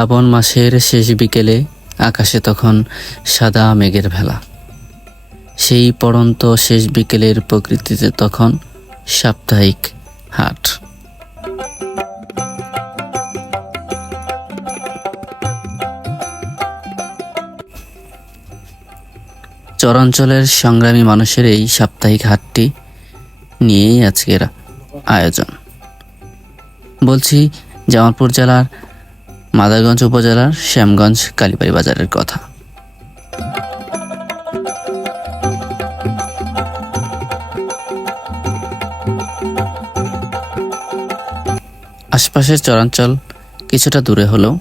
শ্রাবণ মাসের শেষ বিকেলে আকাশে তখন সাদা মেঘের ভেলা। সেই পড়ন্ত শেষ বিকেলের প্রকৃতিতে তখন সাপ্তাহিক হাট। চরাঞ্চলের সংগ্রামী মানুষের এই সাপ্তাহিক হাটটি নিয়েই আজকের আয়োজন। বলছি, জামালপুর জেলার মাদারগঞ্জ উপজেলার শ্যামগঞ্জ কালীবাড়ি বাজারের কথা। আশপাশের চরাঞ্চল কিছুটা দূরে হলেও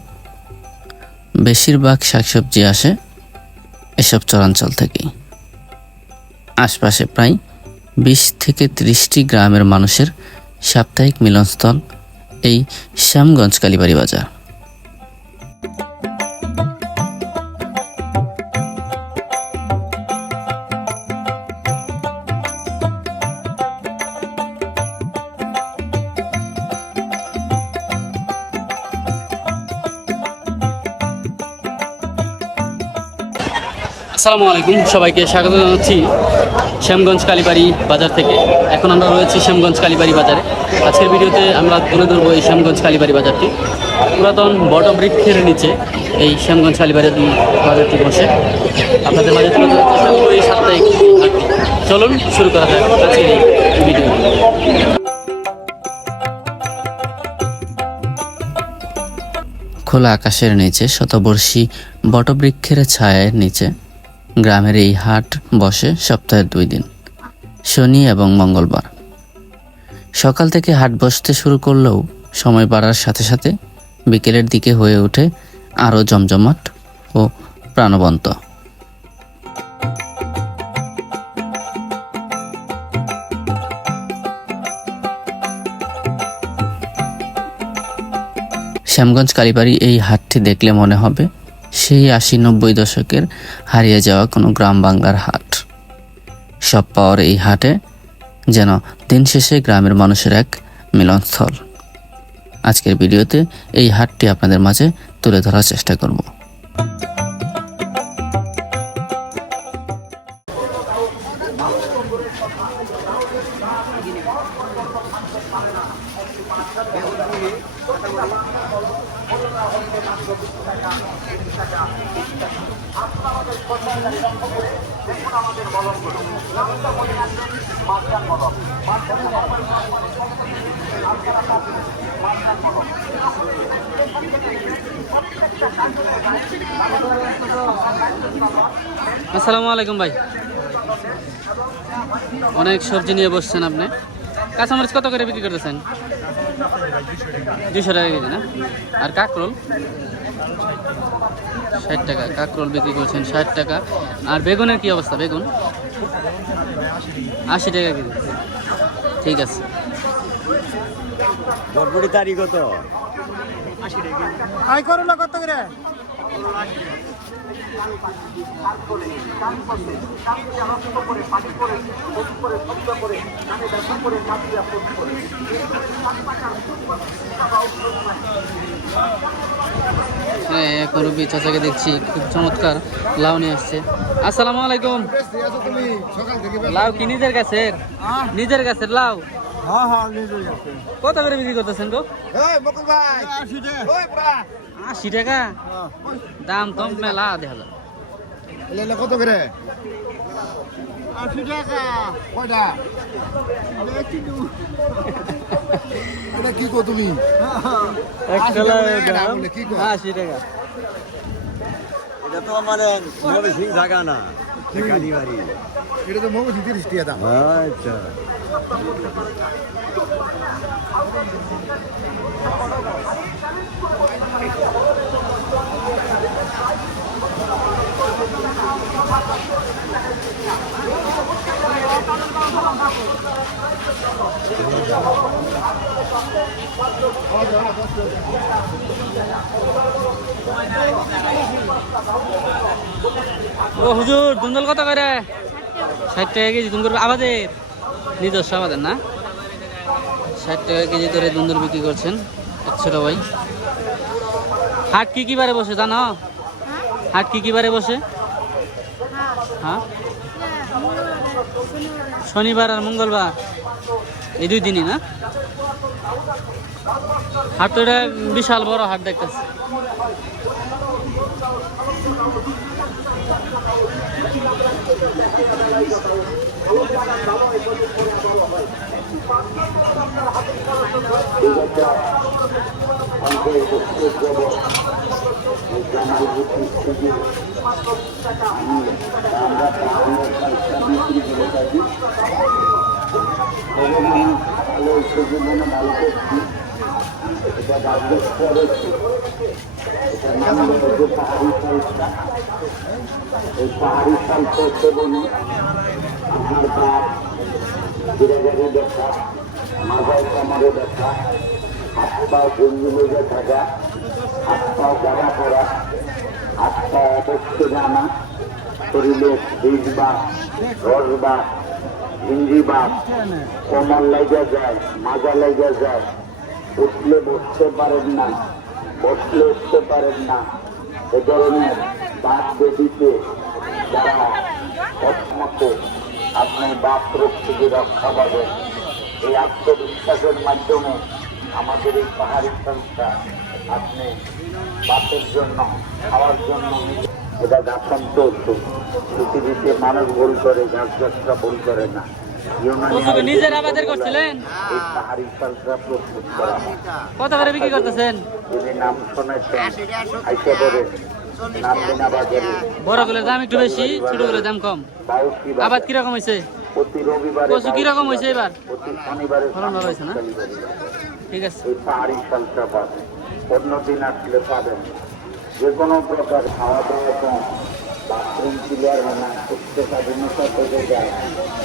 বেশিরভাগ শাকসবজি আসে এসব চরাঞ্চল থেকেই। আশপাশে প্রায় বিশ থেকে ত্রিশটি গ্রামের মানুষের সাপ্তাহিক মিলনস্থল এই শ্যামগঞ্জ কালীবাড়ি বাজার। আসসালামু আলাইকুম, সবাইকে স্বাগত জানাচ্ছি শ্যামগঞ্জ কালীবাড়ি বাজার থেকে। এখন আমরা রয়েছি শ্যামগঞ্জ কালীবাড়ি বাজারে। আজকের ভিডিওতে আমরা তুলে ধরবো এই শ্যামগঞ্জ কালীবাড়ি বাজারটি। পুরাতন বট বৃক্ষের নিচে এই শ্যামগঞ্জ কালীবাড়ি বাজারটি বসে। আপনাদের মাঝে তুলে এই সাপ্তাহিক চলুন শুরু করা যাক আজকের এই ভিডিও। খোলা আকাশের নিচে শতবর্ষী বটবৃক্ষের ছায়ার নিচে গ্রামের এই হাট বসে সপ্তাহের দুই দিন, শনি এবং মঙ্গলবার। সকাল থেকে হাট বসতে শুরু করলেও সময় বাড়ার সাথে সাথে বিকেলের দিকে হয়ে ওঠে আরও জমজমাট ও প্রাণবন্ত। শ্যামগঞ্জ কালীবাড়ি এই হাটটি দেখলে মনে হবে সেই আশি নব্বই দশকের হারিয়ে যাওয়া কোনো গ্রাম বাংলার হাট। সব পাওয়ার এই হাটে যেন দিন শেষে গ্রামের মানুষের এক মিলনস্থল। আজকের ভিডিওতে এই হাটটি আপনাদের মাঝে তুলে ধরার চেষ্টা করব। আসসালামু আলাইকুম ভাই। অনেক সবজি নিয়ে বসছেন আপনি। কাঁচামরিচ কত করে বিক্রি করতেছেন? দুশো টাকা কেজি না? আর কাকরোল? ষাট টাকা কাঁকরোল বিক্রি করছেন ষাট টাকা। আর বেগুনের কি অবস্থা বেগুন? আশি টাকা কেজি। ঠিক আছে। বটবটি তারিখ কত? আই করলা কত করে? হ্যাঁ করবি চাচাকে দেখছি খুব চমৎকার লাউ নিয়ে আসছে। আসসালামু আলাইকুম। তুমি সকাল থেকে লাউ কি নিজের গাছের? নিজের গাছের লাউ? হ্যাঁ হ্যাঁ কত করে বিক্রি করতেছেন গো? ভাই। আশি টাকা। দাম কম মেলা দেখা যায় লেলে কত করে? আশি টাকা। কয়টা? এটা কি কো তুমি? আশি টাকা এটা কি কো? আশি টাকা। এটা তো মানে সিং থাকা না এটা তো মগজ তিরিশ টাকা দাম। আচ্ছা। হুজুর দুন্দল কত করে? ষাট টাকা কেজি তুমি আমাদের নিজস্ব আমাদের না? ষাট টাকা কেজি ধরে দুন্দল বিক্রি করছেন ছোট ভাই। হাট কি কি বারে বসে জানো? হাট কি কি বারে বসে? হ্যাঁ? শনিবার আর মঙ্গলবার। এই দুই দিনই না? হাট তো বিশাল বড় হাট দেখতেছে। আমরা ভালো করছি এই পাহাড়ি শান্ত সেবনে আপনার পাপ ধীরে দেখা মাথায় কামারে দেখা হাত পা লেগে থাকা হাত পা জামা পড়া হাত পা জানা শরীরে বীজ বা রস বা ইঞ্জি বা কোমর লেগে যায় মাজা লেগে যায় উঠলে বসতে পারেন না, বসলে উঠতে পারেন না। এ ধরনের বাদ বেদিতে যারা একমত আপনি বাপ রোগ থেকে রক্ষা পাবেন। এই আত্মবিশ্বাসের মাধ্যমে আমাদের এই পাহাড়ি সংস্থা আপনি বাপের জন্য, খাওয়ার জন্য এটা গাছান্ত পৃথিবীতে মানুষ ভুল করে গাছ গাছরা ভুল করে না। নিজের আবাদের করছিলেন? কত করে বিক্রি করতেছেন? বড়গুলোর দাম একটু বেশি, ছোটগুলোর দাম কম। আবাদ কীরকম হয়েছে? কচু কীরকম হয়েছে এবার? ফলন ভালো হয়েছে না? ঠিক আছে। এই পাহাড়ি সংস্থা অন্য দিন আসলে পাবেন। যে কোনো প্রকার খাওয়া দাওয়া বাথরুম ক্লিয়ার হয় না সুস্থ স্বাধীনতা থেকে যায়।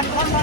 কথা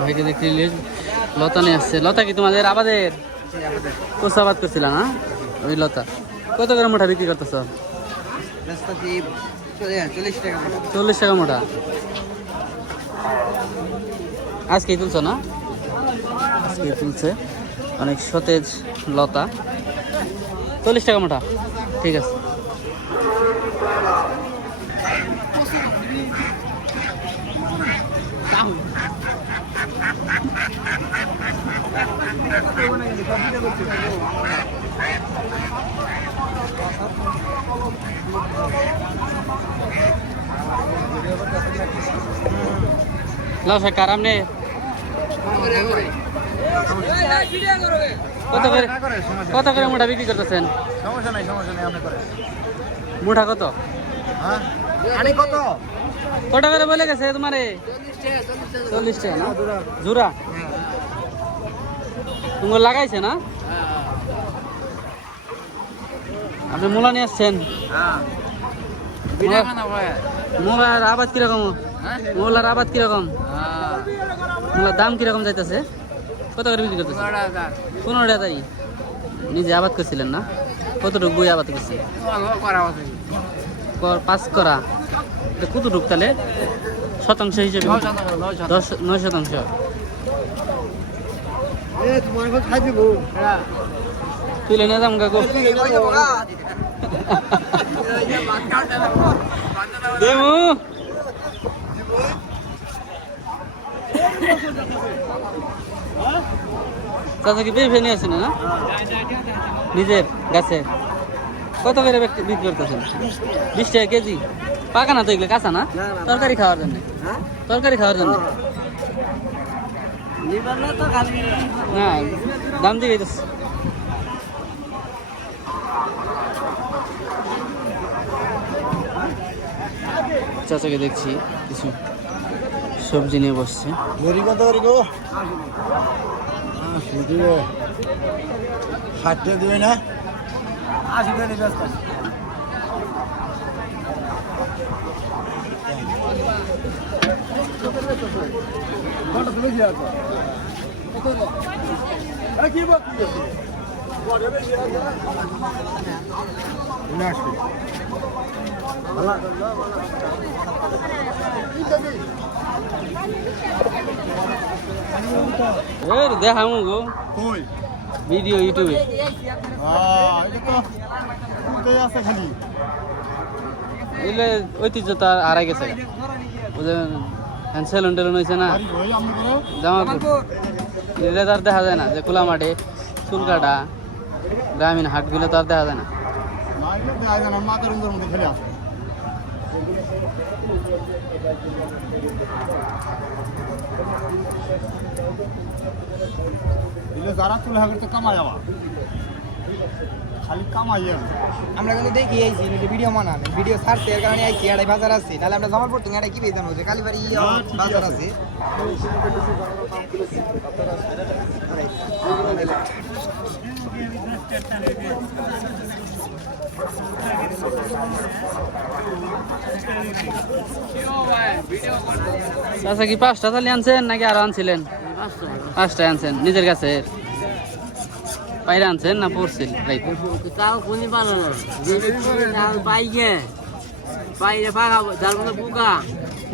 ভাইকে দেখি লে- লতা নিয়ে আসছে। লতা কি তোমাদের? আবাদের? কোসা আবাদ করছিল না? ওই লতা। কত করে মোটা বিক্রি করতেছ? চল্লিশ টাকা মোটা। আজকে তুলছো না? আজকে তুলছে। অনেক সতেজ লতা। চল্লিশ টাকা মোটা। ঠিক আছে। লাও সে কারাম নে। কত করে কত করে মোটা বিক্রি করতেছেন? সমস্যা নাই সমস্যা নাই আপনি করেন। মুঠা কত? হ্যাঁ? আনি কত? কত করে বলে গেছে তোমারে? চল্লিশ টাকা না? জোড়া? তোমার লাগাইছে না? আপনি মূলা নিয়ে আসছেন? মূলার আবাদ কীরকম? মূলার আবাদ কীরকম? মূলার দাম কীরকম যাইতেছে? কত করে বিক্রি করতেছে? পনেরো টাকাই নিজে আবাদ করছিলেন না? কতটুকু বই আবাদ করছে? কর- পাঁচ করা। কতটুক তাহলে? শতাংশ হিসেবে দশ নয় শতাংশ এ তোমার এখন খাই দিব তুলে নিয়ে যাম কাকু দেমু চাচা কি পেয়ে ফেনি আছে না? নিজের গাছে কত করে বিক্রি করতেছেন বিশ টাকা কেজি পাকা না তো এগুলো কাঁচা না তরকারি খাওয়ার জন্য তরকারি খাওয়ার জন্য না দাম দিয়ে গেছে চাচাকে দেখছি কিছু সবজি নিয়ে বসছে। ষাটটা দিবে না? আশি টাকা দেখামু গো। কই? ভিডিও ইউটিউবে। ঐতিহ্য তো আর হারাই গেছে সেলুন টেলুন হয়েছে না? জামালপুর এগুলো তো দেখা যায় না, যে খোলা মাঠে চুল কাটা গ্রামীণ হাটগুলো তো আর দেখা যায় না। দেখা যায় না মাথার উন্দর মধ্যে ফেলে আসে এগুলো যারা তুলে করতে কামাই যাওয়া খালি কামাই আমরা কিন্তু দেখি আইছি কিন্তু ভিডিও মানান ভিডিও ছাড়ছে এর কারণে আইছি এটাই বাজার আছে। তাহলে আমরা জামালপুর থেকে এটা কি পেতাম যে কালীবাড়ি বাজার আছে। চাচা কি পাঁচটা চালি আনছেন নাকি আরও আনছিলেন? পাঁচটা আনছেন নিজের কাছে আনছেন না রাইতে তাও কোনি বানানো ফাঁকা যার মধ্যে পোকা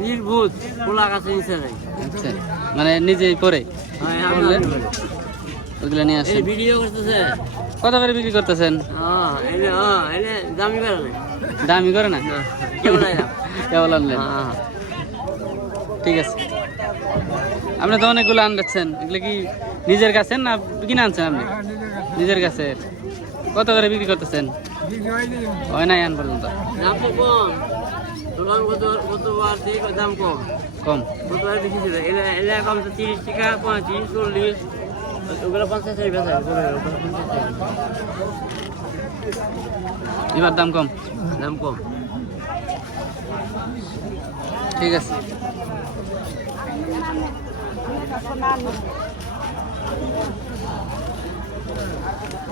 নির্ভূত পোলা গাছে নিচে নেই। আচ্ছা মানে নিজেই পরে পড়লে ওগুলো নিয়ে আসেন। ভিডিও করতেছে। কত করে বিক্রি করতেছেন? হ্যাঁ হ্যাঁ দামি বেড়া নেই। দামি করে না? কেবল আনলেন। হ্যাঁ ঠিক আছে। আপনি তো অনেকগুলো আনছেন এগুলো কি নিজের কাছে না কিনে আনছেন আপনি? নিজের কাছে? কত করে বিক্রি করতেছেন? হয় নাই আন পর্যন্ত? কম। কম? তিরিশ টাকা পঁয়ত্রিশ চল্লিশ। ওগুলো পঞ্চাশ এবার দাম কম? দাম কম। ঠিক আছে।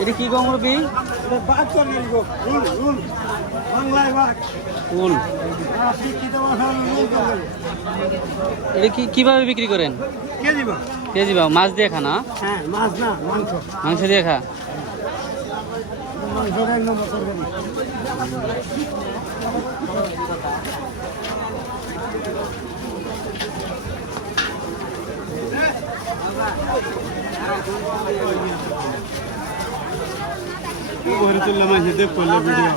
এটা কি গো মুরবি এটা কি কীভাবে বিক্রি করেন? কেজি বাবু মাছ দিয়ে খানা হ্যাঁ মাছ না মাংস। মাংস দিয়ে খা। ঘরে তুললাম আছে দেখ করলে ভিডিও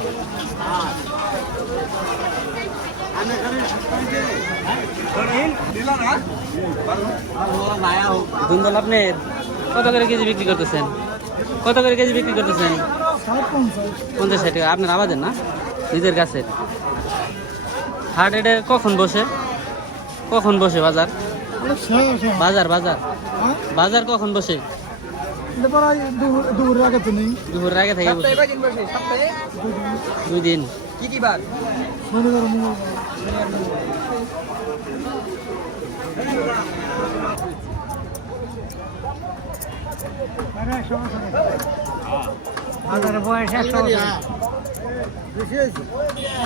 কত করে কেজি বিক্রি করতেছেন? কত করে কেজি বিক্রি করতেছেন? পঞ্চাশ ষাট আপনার আমাদের না? নিজের কাছে হাট এটা কখন বসে? কখন বসে বাজার? বাজার বাজার। বাজার কখন বসে? দুপুরের আগে থেকে দুই দিন। কি কি বার মনে আমাদের বয়স একশো বেশি হয়েছে?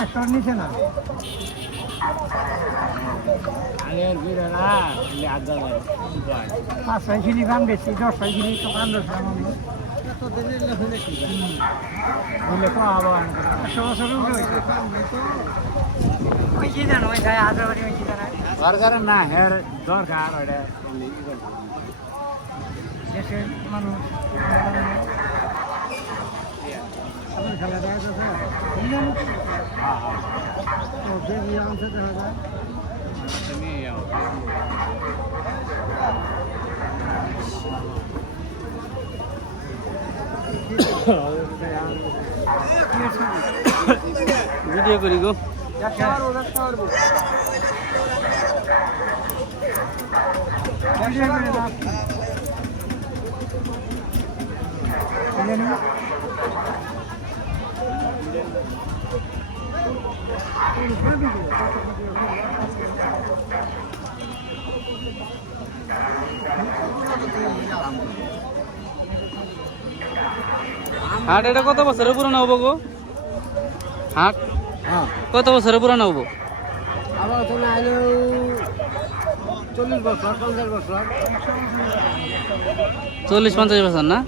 একটার নিচে না? পাঁচ ছয় কিলি গান বেশি দশ ছয় কিলি তো আমি বলে তো আবার একশো বছর ওই কি জানো ওই গায়ে হাজার বাড়ি ওই কি জানা? দরকার না হের দরকার ওটা মানুষ। আপনার খেলা দেখা যাচ্ছে দেখি যায় ভিডিও করি গো। হাট এটা কত বছরের পুরনো হব গো? হাট? কত বছরের পুরনো হব? আবার তো না হলেও চল্লিশ বছর পঞ্চাশ বছর। চল্লিশ পঞ্চাশ বছর না?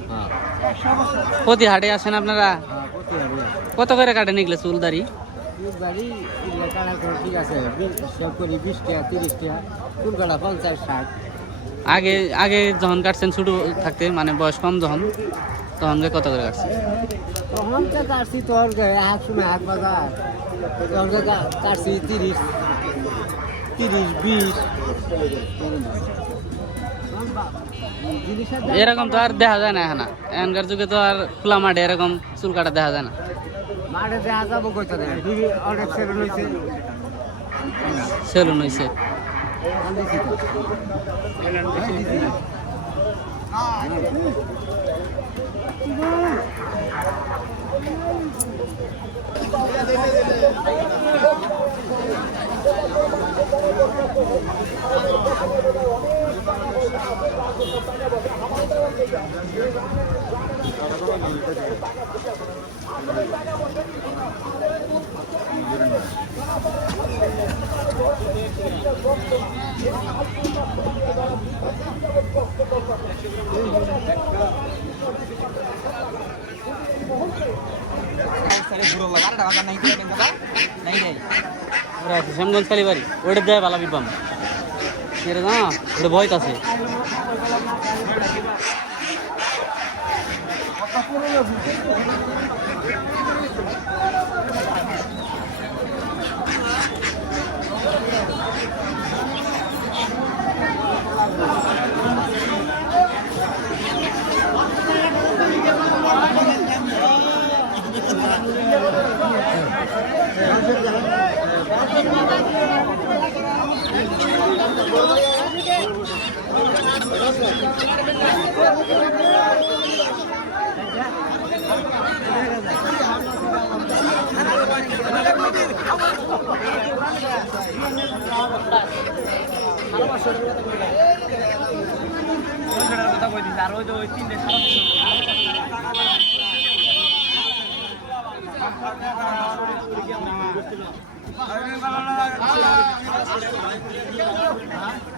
প্রতি হাটে আসেন আপনারা? কত করে কাটে নিকলে চুল দাড়ি? আগে আগে যখন কাটছেন ছোট থাকতে মানে বয়স কম যখন তখন কত করে কাটছেন? তখন তো কাটছি তোর হাত শুনে হাত বাজার তখন কাটছি তিরিশ তিরিশ বিশ। এরকম তো আর দেখা যায় না এখন। এখনকার যুগে তো আর খোলা মাঠে এরকম চুল কাটা দেখা যায় না। মাঠে দেখা যাব কইতে দেয় দিদি অনেক সেভেন হয়েছে সেলুন হয়েছে আমি দিছি তো। হ্যাঁ, দিছি। বুড়ো লাগা টাকা নাই ওরা আছে। কালীবাড়ি ওটা দেয় বালা বিপাম এটা না ওটা ভয়ত আছে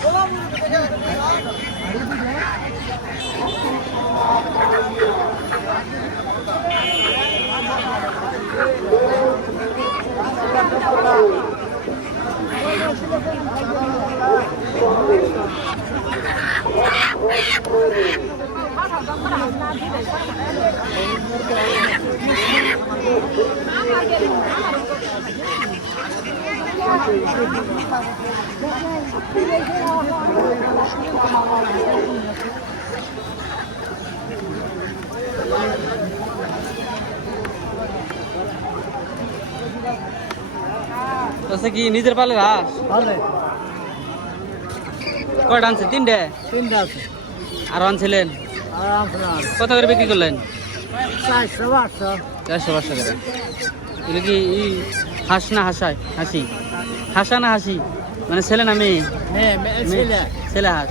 Thank you. আচ্ছা কি নিজের পালের হাঁস কয়টা আনছে? তিনটে? তিনটা আছে। আর আনছিলেন? কত করে বিক্রি করলেন? চারশো পাঁচশো। চারশো পাঁচশো করে। এগুলো কি হাঁস না হাসায়? হাসি। হাসা না হাসি? মানে ছেলে না মেয়ে? ছেলে হাঁস।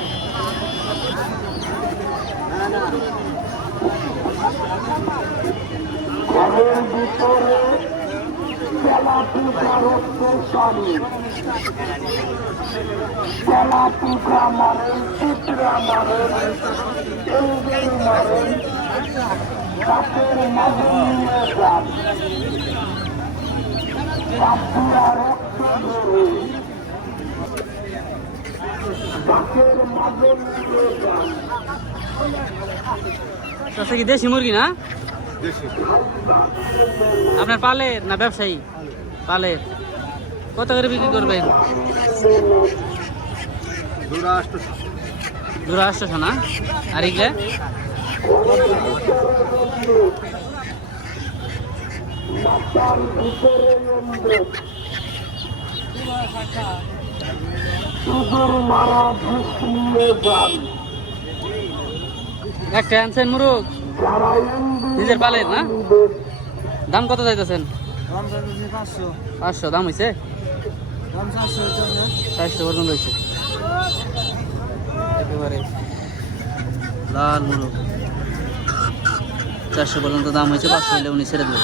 ঘরের ভিতরে তেলাপি ভারতের স্বামী তেলাপি মারেন চিত্রা মারেন এলগেল মারেন কাপের মাঝে নিয়ে যান কাপুরা রক্ত ধরে কাপের মাঝে নিয়ে যান আচ্ছা কি দেশি মুরগি না? আপনার পালের না ব্যবসায়ী? পালের। কত করে বিক্রি করবেন? দুরা আটশোশো না? আর এগুলা? মারা একটা আনছেন যারা নিজের পালের না? দাম কত চাইতেছেন? পাঁচশো। দাম হয়েছে চারশো পর্যন্ত হয়েছে একেবারে লাল মুরগ চারশো পর্যন্ত দাম হয়েছে পাঁচশো হলে উনি ছেড়ে দেবেন।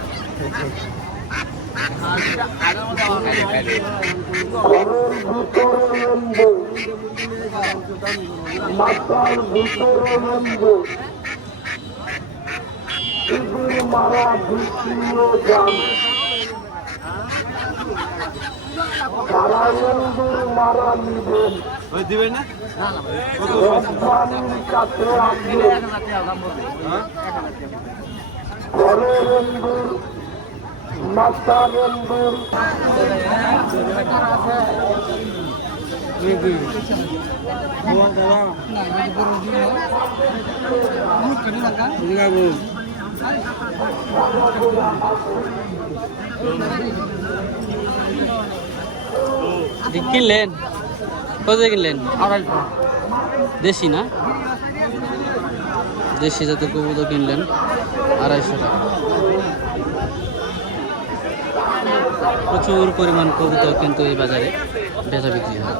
মাথার ভিতরে এমবে ইঁদুর মারা বিষ্ণু যান যারা ইঁদুর মারা নিবেন রব্বানির কাছে আসবেন ঘরের কিনলেন কত দিয়ে কিনলেন দেশি না? দেশি জাতের কবুতর কিনলেন আড়াইশো টাকা। প্রচুর পরিমাণ কবুতর কিন্তু এই বাজারে বেচা বিক্রি হয়।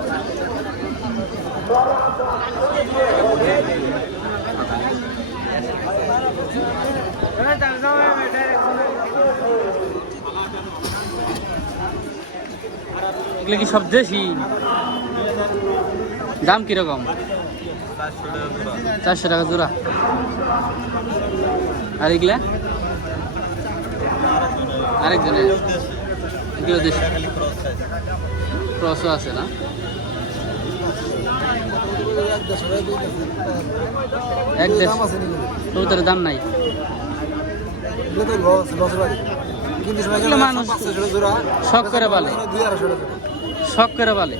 এগুলো কি সব দেশি? দাম কীরকম? চারশো টাকা জোড়া। আর এগুলা? আরেকজনের? এগুলো দেশি। ক্রসও আছে না? এক দেশ। কবুতরের দাম নাই। মানুষ শখ করে বলে শখ করে বলে